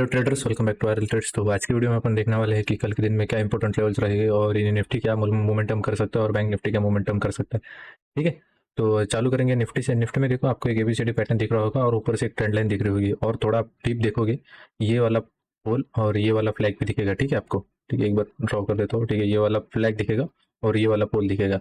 Hello traders, welcome back to RL trades. तो आज की वीडियो में अपन देखने वाले हैं कि कल के दिन में क्या इंपॉर्टेंट लेवल्स रहेंगे और इन निफ्टी क्या मोमेंटम कर सकता है और बैंक निफ्टी क्या मोमेंटम कर सकता है। ठीक है, तो चालू करेंगे निफ्टी से। निफ्टी में देखो आपको एक एबीसीडी पैटर्न दिख रहा होगा और ऊपर से एक ट्रेंड लाइन दिख रही होगी और थोड़ा आप डीप देखोगे ये वाला पोल और ये वाला फ्लैग भी दिखेगा। ठीक है आपको, ठीक है एक बार ड्रॉ कर देता हूँ। ठीक है, ये वाला फ्लैग दिखेगा और ये वाला पोल दिखेगा।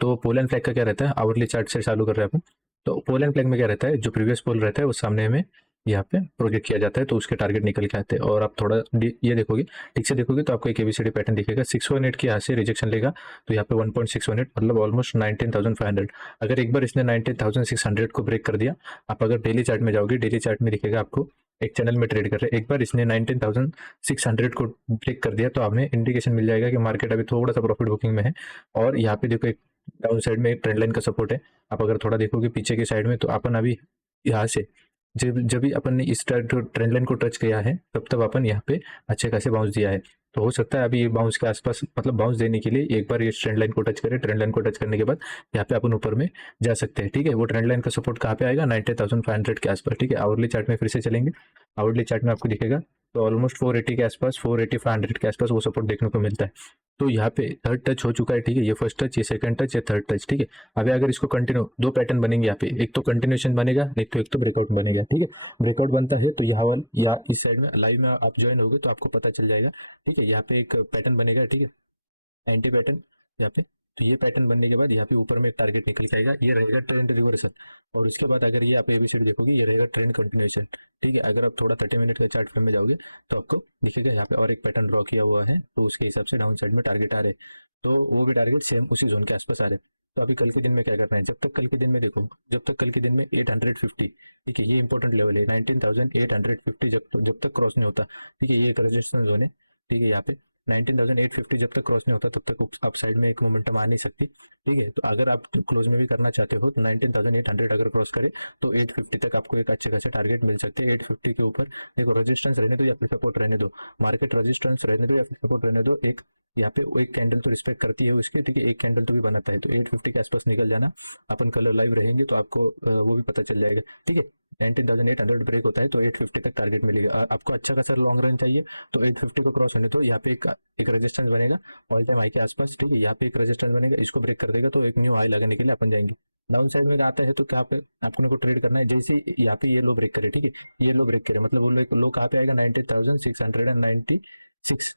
तो पोल एंड फ्लैग का क्या रहता है, आवरली चार्ट से चालू कर रहे हैं अपन। तो पोल एंड फ्लैग में क्या रहता है, जो प्रीवियस पोल रहता है वो सामने में यहाँ पे प्रोजेक्ट किया जाता है तो उसके टारगेट निकल के आते हैं। और आप थोड़ा ये देखोगे, ठीक से देखोगे तो आपको एक एबीसीडी पैटर्न दिखेगा। 618 की यहाँ से रिजेक्शन लेगा तो यहाँ पे 1.618 मतलब ऑलमोस्ट 19,500। अगर एक बार इसने 19,600 को ब्रेक कर दिया, आप अगर डेली चार्ट में जाओगे, डेली चार्ट में दिखेगा आपको एक चैनल में ट्रेड कर रहे हैं। एक बार इसने 19,600 को ब्रेक कर दिया तो हमें इंडिकेशन मिल जाएगा कि मार्केट अभी थोड़ा सा प्रॉफिट बुकिंग में है। और यहाँ पे देखो एक डाउन साइड में एक ट्रेंड लाइन का सपोर्ट है। आप अगर थोड़ा देखोगे पीछे की साइड में तो अपन अभी यहाँ से जब जब भी अपन ने इस ट्रेंड लाइन को टच किया है तब तब अपन यहाँ पे अच्छे खासे बाउंस दिया है। तो हो सकता है अभी ये बाउंस के आसपास, मतलब बाउंस देने के लिए एक बार ये ट्रेंड लाइन को टच करे। ट्रेंड लाइन को टच करने के बाद यहाँ पे अपन ऊपर में जा सकते हैं। ठीक है, वो ट्रेंड लाइन का सपोर्ट कहाँ पे आएगा, 19,500 के आसपास। ठीक है, आवरली चार्ट में फिर से चलेंगे। आवरली चार्ट में आपको दिखेगा तो ऑलमोस्ट 480 के आसपास, 480 500 के आसपास वो सपोर्ट देखने को मिलता है। तो यहाँ पे थर्ड टच हो चुका है। ठीक है, ये फर्स्ट टच, ये सेकंड टच, ये थर्ड टच। ठीक है, अभी अगर इसको कंटिन्यू, दो पैटर्न बनेंगे यहाँ पे, एक तो कंटिन्यूएशन बनेगा, एक तो ब्रेकआउट बनेगा। ठीक है, ब्रेकआउट बनता है तो यहाँ वाल या इस साइड में लाइव में आप ज्वाइन होगे तो आपको पता चल जाएगा। ठीक है, यहाँ पे एक पैटर्न बनेगा। ठीक है, एंटी पैटर्न यहाँ पे। तो ये पैटर्न बनने के बाद यहाँ पे ऊपर में एक टारगेट निकल के आएगा, ये रहेगा ट्रेंड रिवर्सल। और उसके बाद अगर ये आप एबीसीडी देखोगे, ये रहेगा ट्रेंड कंटिन्यूएशन। ठीक है, अगर आप थोड़ा 30 मिनट का चार्ट फ्रेम में जाओगे तो आपको दिखेगा यहाँ पे और एक पैटर्न ड्रॉ किया हुआ है तो उसके हिसाब से डाउन साइड में टारगेट आ रहे, तो वो भी टारगेट सेम उसी जोन के आसपास आ रहे। तो अभी कल के दिन में क्या करना है, जब तक कल के दिन में देखो, जब तक कल के दिन में 850, ठीक है ये इंपॉर्टेंट लेवल है 19,850, जब तक क्रॉस नहीं होता। ठीक है, ये एक रेजिस्टेंस जोन है। ठीक है, यहाँ पे 19,850 जब तक क्रॉस नहीं होता तब तक अप साइड में एक मोमेंटम आ नहीं सकती। ठीक है, तो अगर आप क्लोज में भी करना चाहते हो तो 19,800 अगर क्रॉस करे तो 850 तक आपको एक अच्छे खासे टारगेट मिल सकते हैं। 850 के ऊपर देखो, रेजिस्टेंस रहने दो या फिर सपोर्ट रहने दो, मार्केट रेजिस्टेंस रहने दो या फिर सपोर्ट रहने दो, एक यहाँ पे एक कैंडल तो रिस्पेक्ट करती है उसकी। ठीक है, एक कैंडल तो भी बनाता है, तो 850 के आसपास निकल जाना। अपन कल लाइव रहेंगे तो आपको वो भी पता चल जाएगा। ठीक है, 19,800 ब्रेक होता है तो 850 तक टारगेट मिलेगा। आपको अच्छा खासा लॉन्ग रन चाहिए तो 850 को क्रॉस होने तो यहाँ पे एक रेजिस्टेंस बनेगा ऑल टाइम हाई के आसपास। ठीक है, यहाँ पे एक रेजिस्टेंस बनेगा, इसको ब्रेक कर देगा तो एक न्यू हाई लगाने के लिए अपन जाएंगे। डाउन साइड में आता है तो क्या पे आपको को ट्रेड करना है, जैसे यहाँ पे ये लो ब्रेक करे। ठीक है, ये लो ब्रेक करे मतलब वो लो कहाँ पे आएगा, 19,696।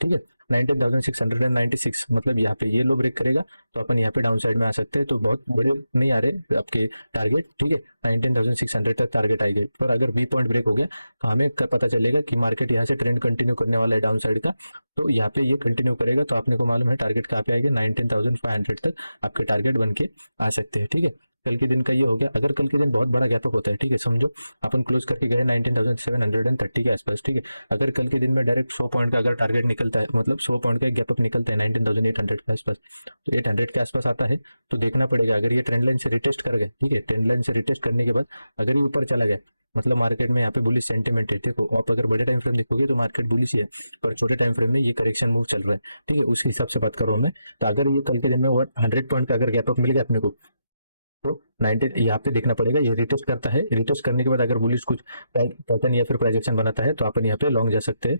ठीक है, 19,696 मतलब यहाँ पे ये लो ब्रेक करेगा तो अपन यहाँ पे डाउन साइड में आ सकते हैं। तो बहुत बड़े नहीं आ रहे आपके टारगेट। ठीक है, 19,600 तक टारगेट आएंगे, पर अगर बी पॉइंट ब्रेक हो गया तो हमें पता चलेगा कि मार्केट यहाँ से ट्रेंड कंटिन्यू करने वाला है डाउन साइड का। तो यहाँ पे ये कंटिन्यू करेगा तो आपने को मालूम है टारगेट कहाँ पे आएगा, 19,500 तक आपके टारगेट बन के आ सकते हैं। ठीक है, कल के दिन का ये हो गया। अगर कल के दिन बहुत बड़ा गैप अप होता है, ठीक है समझो अपन क्लोज करके गए 19,730 के आसपास। ठीक है, अगर कल के दिन में डायरेक्ट 100 पॉइंट का अगर टारगेट निकलता है, मतलब 100 पॉइंट का गैप अप निकलता है 19,800 के आसपास, तो 800 के आसपास आता है तो देखना पड़ेगा। अगर ये ट्रेंड लाइन से रिटेस्ट कर गए, ठीक है, ट्रेंड लाइन से रिटेस्ट करने के बाद अगर ये ऊपर चला गया मतलब मार्केट में यहाँ पे बुलिश सेंटीमेंट है। देखो आप अगर बड़े टाइम फ्रेम देखोगे तो मार्केट बुलिश ही है, पर छोटे टाइम फ्रेम में ये करेक्शन मूव चल रहा है। ठीक है, उसके हिसाब से बात कर रहा हूँ मैं। तो अगर ये कल के दिन में 100 पॉइंट का अगर गैप अप मिल गया अपने को तो 90 यहाँ पे देखना पड़ेगा, ये रिटेस्ट करता है। रिटेस्ट करने के बाद अगर बुलिश कुछ पैटर्न या फिर प्रोजेक्शन बनाता है तो अपन यहाँ पे लॉन्ग जा सकते हैं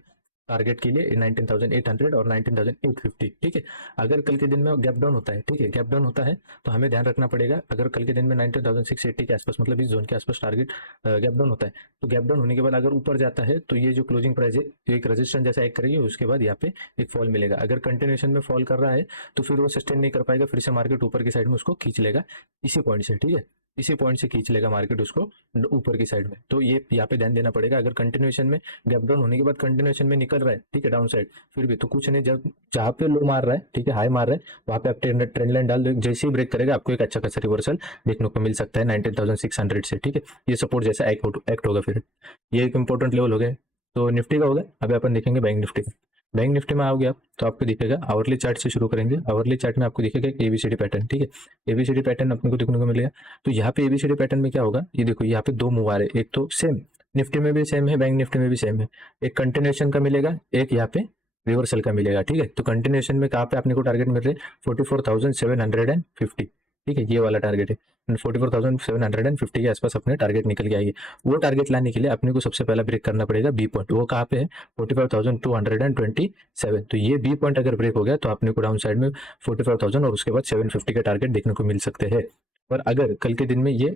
टारगेट के लिए 19,800 और 19,850। ठीक है, अगर कल के दिन में गैप डाउन होता है, ठीक है गैप डाउन होता है तो हमें ध्यान रखना पड़ेगा। अगर कल के दिन में 19,680 के आसपास मतलब इस जोन के आसपास टारगेट गैप डाउन होता है तो गैप डाउन होने के बाद अगर ऊपर जाता है तो ये जो क्लोजिंग प्राइस है एक रजिस्टेंस जैसा एक करेगी, उसके बाद यहाँ पे एक फॉल मिलेगा। अगर कंटिन्यूएशन में फॉल कर रहा है तो फिर वो सस्टेन नहीं कर पाएगा, फिर से मार्केट ऊपर की साइड में उसको खींच लेगा इसी पॉइंट से। ठीक है, इसी पॉइंट से खींच लेगा मार्केट उसको ऊपर की साइड में। तो ये यहाँ पे ध्यान देना पड़ेगा। अगर कंटिन्यूएशन में गैप डाउन होने के बाद कंटिन्यूएशन में निकल रहा है, ठीक है डाउन साइड, फिर भी तो कुछ नहीं, जब जहाँ पे लो मार रहा है, ठीक है हाई मार रहा है, वहां पे आप ट्रेंड लाइन डाल दो, जैसे ही ब्रेक करेगा आपको एक अच्छा खासा रिवर्सल देखने को मिल सकता है 19,600 से। ठीक है, ये सपोर्ट जैसा एक्ट होगा। फिर ये एक इंपॉर्टेंट लेवल हो गया। तो निफ्टी का होगा, अभी अपन देखेंगे बैंक निफ्टी का। बैंक निफ्टी में आओगे आप तो आपको दिखेगा, आवरली चार्ट से शुरू करेंगे। आवरली चार्ट में आपको दिखेगा एबीसीडी पैटर्न। ठीक है, एबीसीडी पैटर्न अपने को देखने को मिलेगा। तो यहाँ पे एबीसीडी पैटर्न में क्या होगा, ये देखो यहाँ पे दो मूव आ रहे, एक तो सेम निफ्टी में भी सेम है, बैंक निफ्टी में भी सेम है। एक कंटिन्यूएशन का मिलेगा, एक यहाँ पे रिवर्सल का मिलेगा। ठीक है, तो कंटिन्यूएशन में कहाँ पे आपने को टारगेट मिल रहे 44,750। ठीक है, ये वाला टारगेट है 44,750 के आसपास अपने टारगेट निकल के आएगी। वो टारगेट लाने के लिए अपने को सबसे पहला ब्रेक करना पड़ेगा बी पॉइंट। वो कहाँ पे है? 45,227। तो ये बी पॉइंट अगर ब्रेक हो गया तो अपने को डाउन साइड में 45,000 और उसके बाद 750 के टारगेट देखने को मिल सकते हैं। और अगर कल के दिन में ये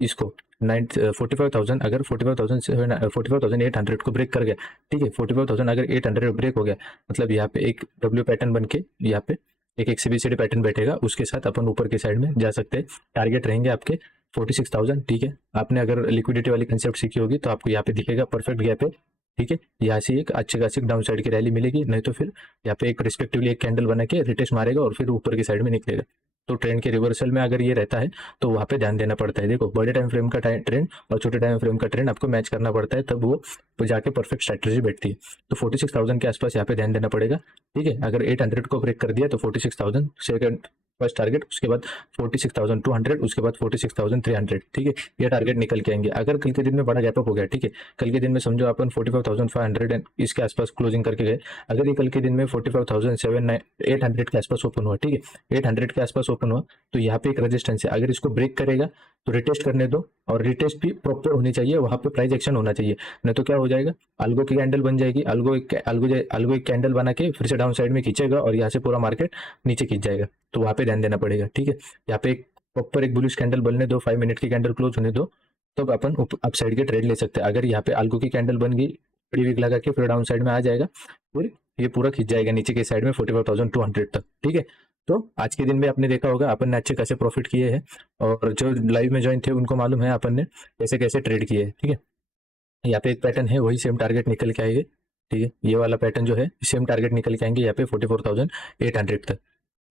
इसको 45,000 अगर 45,800 को ब्रेक कर गया, ठीक है, 45,000 अगर 800 ब्रेक हो गया, मतलब यहाँ पे एक डब्ल्यू पैटर्न बन के यहाँ पे एक एक्सबीसीडी पैटर्न बैठेगा, उसके साथ अपन ऊपर की साइड में जा सकते हैं। टारगेट रहेंगे आपके 46,000। ठीक है, आपने अगर लिक्विडिटी वाली कंसेप्ट सीखी होगी तो आपको यहाँ पे दिखेगा परफेक्ट गैप है। ठीक है, यहाँ से एक अच्छी खासी डाउन साइड की रैली मिलेगी, नहीं तो फिर यहाँ पे एक रिस्पेक्टिवली एक कैंडल बना के रिटेस्ट मारेगा और फिर ऊपर की साइड में निकलेगा। तो ट्रेंड के रिवर्सल में अगर ये रहता है तो वहाँ पे ध्यान देना पड़ता है। देखो, बड़े टाइम फ्रेम का ट्रेंड और छोटे टाइम फ्रेम का ट्रेंड आपको मैच करना पड़ता है, तब वो जाके परफेक्ट स्ट्रैटेजी बैठती है। तो 46,000 के आसपास यहाँ पे ध्यान देना पड़ेगा। ठीक है, अगर 800 को ब्रेक कर दिया तो 46,000 सेकंड फर्स्ट टारगेट, उसके बाद 46,200, उसके बाद 46,300। ठीक है, ये टारगेट निकल के आएंगे। अगर कल के दिन में बड़ा गैप अप हो गया, ठीक है, कल के दिन में समझो अपन 45,500 इसके आसपास क्लोजिंग करके गए, अगर ये कल के दिन में 45,800 के आसपास ओपन हुआ, ठीक है, 800 के आसपास ओपन हुआ, तो यहाँ पे एक रेजिस्टेंस है। अगर इसको ब्रेक करेगा तो रिटेस्ट करने दो, और रिटेस्ट भी प्रॉपर होनी चाहिए, वहां पे प्राइस एक्शन होना चाहिए, नहीं तो क्या हो जाएगा, अल्गो की कैंडल बन जाएगी, अल्गो एक कैंडल बना के फिर से डाउन साइड में खींचेगा और यहाँ से पूरा मार्केट नीचे खींच जाएगा। तो वहां पे ध्यान देना पड़ेगा। ठीक है, यहाँ पे एक प्रॉपर एक बुलिश कैंडल बनने दो, 5 मिनट की कैंडल क्लोज होने दो, तब अपन अप साइड के ट्रेड ले सकते हैं। अगर यहाँ पे अल्गो की कैंडल बन गई, बड़ी वीक लगा के फिर डाउन साइड में आ जाएगा, फिर ये पूरा खींच जाएगा नीचे की साइड में 45,200 तक। ठीक है, तो आज के दिन में आपने देखा होगा अपन ने अच्छे खासे प्रॉफिट किए हैं, और जो लाइव में ज्वाइन थे उनको मालूम है अपन ने कैसे कैसे ट्रेड किए हैं। ठीक है, यहाँ पे एक पैटर्न है, वही सेम टारगेट निकल के आएंगे। ठीक है, ये वाला पैटर्न जो है सेम टारगेट निकल के आएंगे यहाँ पे 44,800 तक।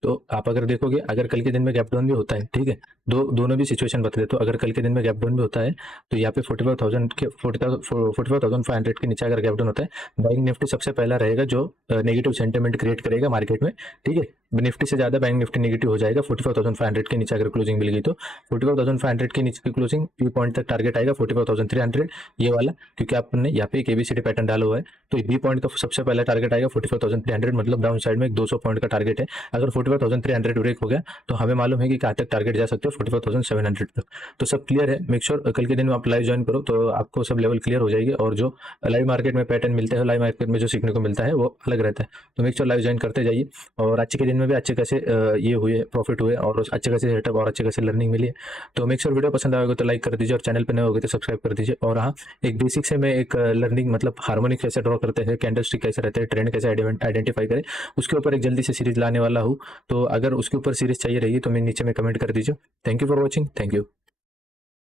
तो आप अगर देखोगे, अगर कल के दिन में गैप डाउन भी होता है, ठीक है, दोनों भी सिचुएशन बता देते हो। अगर कल के दिन में गैप डाउन भी होता है तो यहाँ पे 45,500 के नीचे अगर गैप डाउन होता है, बैंक निफ्टी सबसे पहला रहेगा जो नेगेटिव सेंटिमेंट क्रिएट करेगा मार्केट में। ठीक है, निफ्टी से ज्यादा बैंक निफ्टी नेगेटिव हो जाएगा। 45,500 के नीचे अगर क्लोजिंग मिल गई तो 45,500 के नीचे की क्लोजिंग पी पॉइंट तक टारगेट आएगा 44,300, ये वाला, क्योंकि आपने यहाँ पे एक एबीसीडी पैटर्न डाला हुआ है, तो बी पॉइंट का सबसे पहला टारगेट आएगा 44,300, मतलब डाउन साइड में एक 200 पॉइंट का टारगेट है। अगर 45,300 ब्रेक हो गया तो हमें मालूम है कि कहाँ तक टारगेट जा सकते हो, 45,700 तक। तो सब क्लियर है। मेक श्योर कल के दिन में आप लाइव ज्वाइन करो तो आपको सब लेवल क्लियर हो जाएगी, और जो लाइव मार्केट में पैटर्न मिलते हैं, लाइव मार्केट में जो सीखने को मिलता है वो अलग रहता है। तो मेक श्योर लाइव ज्वाइन करते जाइए, और अच्छे के दिन में भी अच्छे कैसे ये हुए, प्रॉफिट हुए, और अच्छे कैसे सेटअप और अच्छे कैसे लर्निंग मिली है। तो मेक श्योर वीडियो पसंद आएगा तो लाइक कर दीजिए, और चैनल पर नए होगे तो सब्सक्राइब कर दीजिए। और हाँ, एक बेसिक से मैं एक लर्निंग, मतलब हार्मोनिक कैसे ड्रॉ करते हैं, कैंडलस्टिक कैसे रहते हैं, ट्रेंड कैसे आइडेंटिफाई करें, उसके ऊपर एक जल्दी से सीरीज लाने वाला हूँ। तो अगर उसके ऊपर सीरीज चाहिए रहेगी तो मैं नीचे में कमेंट कर दीजिए। Thank you for watching, thank you.